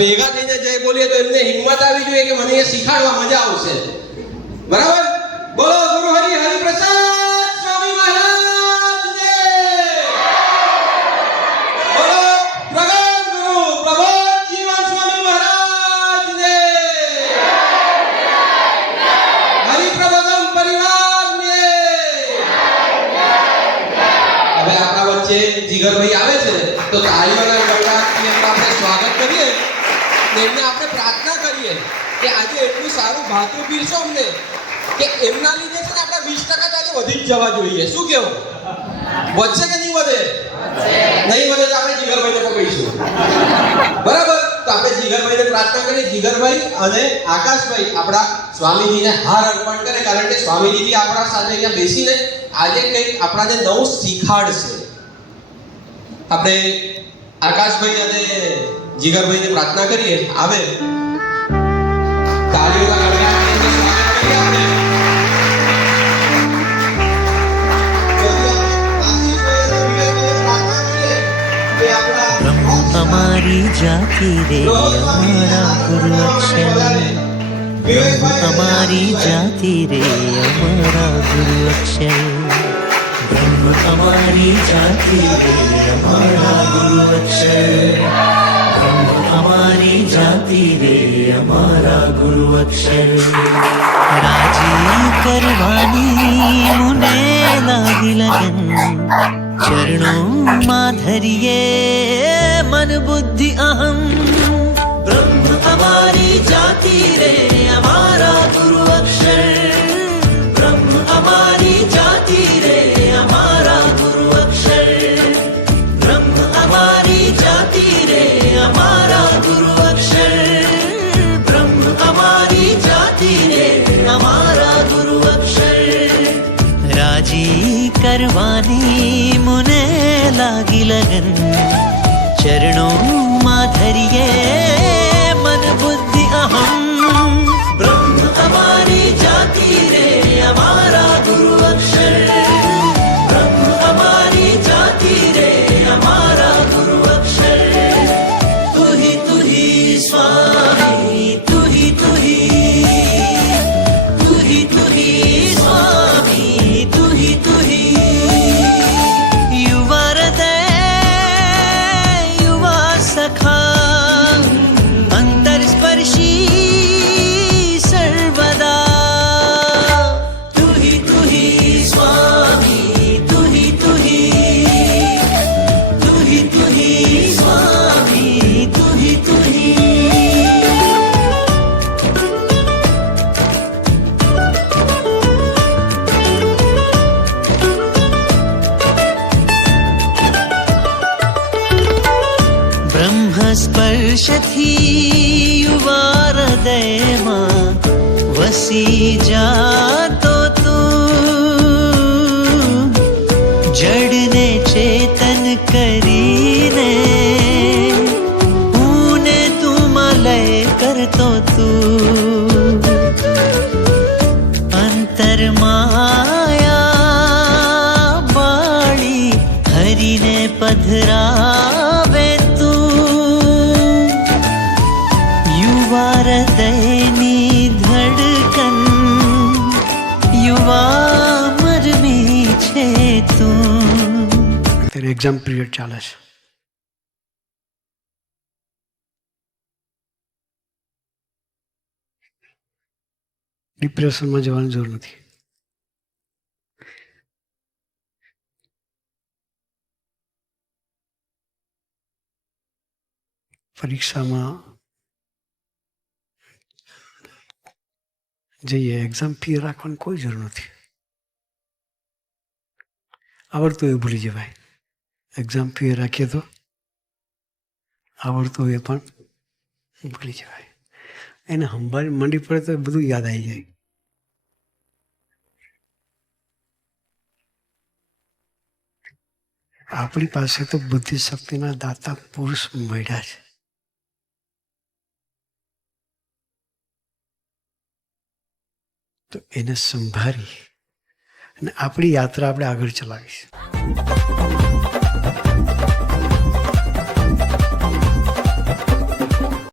ભેગા થઈને જય બોલીએ તો એમને હિંમત આવી જોઈએ કે મને એ શીખાડવા મજા આવશે. બરાબર? બોલો ગુરુ હરિ હરિપ્રસાદ સ્વામી મહારાજને. બોલો પ્રગટ ગુરુ પ્રબોધ જીવન સ્વામી મહારાજને. હરિપ્રબોધમ પરિવારને. હવે આપણા વચ્ચે જીગરભાઈ આવે છે તો તાળીઓના ગળગડાટથી આપણે સ્વાગત કરીએ ને એમને આપણે પ્રાર્થના કરીએ કે આજે એટલું સારું ભાતું પીરશો અમને કે એમના લીધે છે ને આપણા 20% આજે વધી જ જવા જોઈએ. શું કેવું? વધશે કે નહીં વધે? નહીં વધે તો આપણે જીગરભાઈને પકડીશું. બરાબર? તો આપણે જીગરભાઈને પ્રાર્થના કરીએ. જીગરભાઈ અને આકાશભાઈ આપણા સ્વામીજીને હાર અર્પણ કરે, કારણ કે સ્વામીજી આપણા સાથે અહીંયા બેસીને આજે કંઈક આપણાને નવું શીખાડશે. આપણે આકાશભાઈ અને જીગરભાઈને પ્રાર્થના કરીએ. આવે તાળીઓના ગળગડાટથી સ્વાગત કરીએ આપણે. हमारी जाति रे हमारा गुरु अक्षर, ब्रह्म हमारी जाति रे हमारा गुरु अक्षर, ब्रह्म हमारी जाति रे हमारा गुरु अक्षर, ब्रह्म हमारी जाति रे हमारा गुरु अक्षर. राजी करवानी मुने लागी लगन, चरणों में धरिए मन बुद्धि अहम. ब्रह्म हमारी जाति रे हमारा गुरु अक्षर, ब्रह्म हमारी जाति रे हमारा गुरु अक्षर, ब्रह्म हमारी जाति रे हमारा गुरु अक्षर, ब्रह्म हमारी जाति रे हमारा गुरु अक्षर. राजी करवानी मुने लागी लगन, चरणों में धरिए मन बुद्धि अहम. ब्रह्म हमारी जाति रे हमारा गुरु अक्षर, ब्रह्म हमारी जाति रे हमारा गुरु अक्षर. तू ही स्वामी, तू ही स्वामी, तू ही युवा हृदय युवा सखा अंतरस्पर्शी सर्वदा. तू ही स्वामी, तू ही स्वामी, तू ही સ્પર્શથી યુવા હૃદયમાં વસી જાતો તું, જડને ચેતન કરીને ઊને તું મલય કરતો તું. અંતરમાયા બાળી હરીને પધરાવે હૃદયની ધડકન યુવા મરમી છે તું. અત્યારે એક્ઝામ પીરિયડ ચાલે છે. ડિપ્રેશનમાં જવાની જરૂર નથી. પરીક્ષામાં જઈએ, એક્ઝામ ફિયર રાખવાની કોઈ જરૂર નથી. આવડતું એ ભૂલી જવાય. એક્ઝામ ફિયર રાખીએ તો આવડતું એ પણ ભૂલી જવાય. એને સંભાળી મંડી પડે તો બધું યાદ આવી જાય. આપણી પાસે તો બુદ્ધિ શક્તિના દાતા પુરુષ મળ્યા છે. તો એને સંભાળી અને આપણી યાત્રા આપણે આગળ ચલાવીશું.